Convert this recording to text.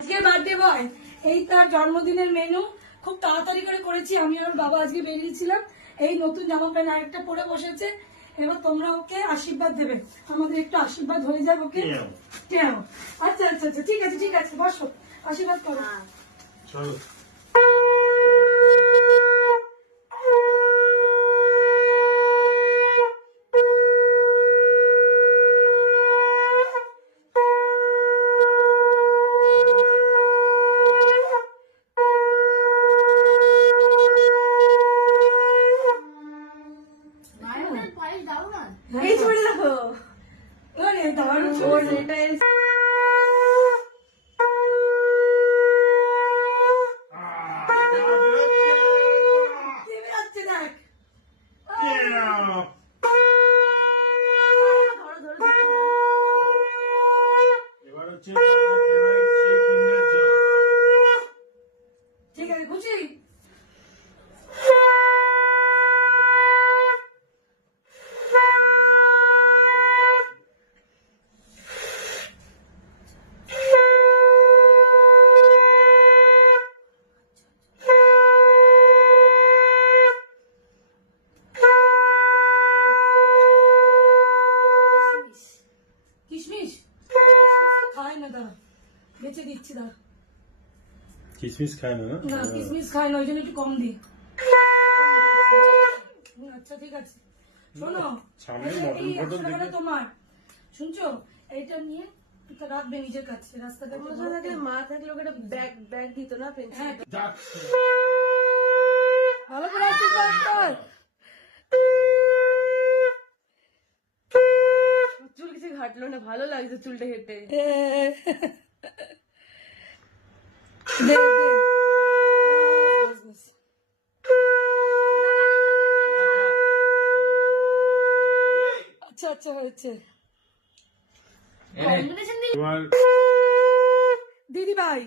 আজকে birthday boy, এই তার জন্মদিনের মেনু খুব তাড়াতাড়ি করে করেছি আমি আর বাবা। আজকে বেরিয়েছিলাম, এই নতুন জামা প্যান্ট আরেকটা পরে বসেছে। এবার তোমরা ওকে আশীর্বাদ দেবে, আমাদের একটু আশীর্বাদ হয়ে যাবে ওকে। আচ্ছা আচ্ছা আচ্ছা, ঠিক আছে ঠিক আছে, বসো, আশীর্বাদ করো। চলো। এই চলে দেখো, ওরে দারুণ ওর এটা ঠিক আছে, খুশি? কিশমিশ খায় না, দাঁড়া বেঁচে দিচ্ছি, দাঁড়া। কিসমিস খায় না? না কিশমিশ খায় না, ওই জন্য একটু কম দিই। আচ্ছা ঠিক আছে, শোনো, সামনে এই মডেল ফটো 100 টাকাটা দেখে তোমার, শুনছো? এইটা নিয়ে এটা রাখবে নিজের কাছে, রাস্তাটা থাকলে মা থাকলে ওকে ব্যাগ ব্যাগ দিত না পেন্সিল। হ্যাঁ, যাচ্ছে। ভালো করে আশীর্বাদ কর। চুল কিছু ঘাটলো না, ভালো লাগছে চুলটা হেঁটে। দে, দে। আচ্ছা আচ্ছা হয়েছে। তোমার দিদি ভাই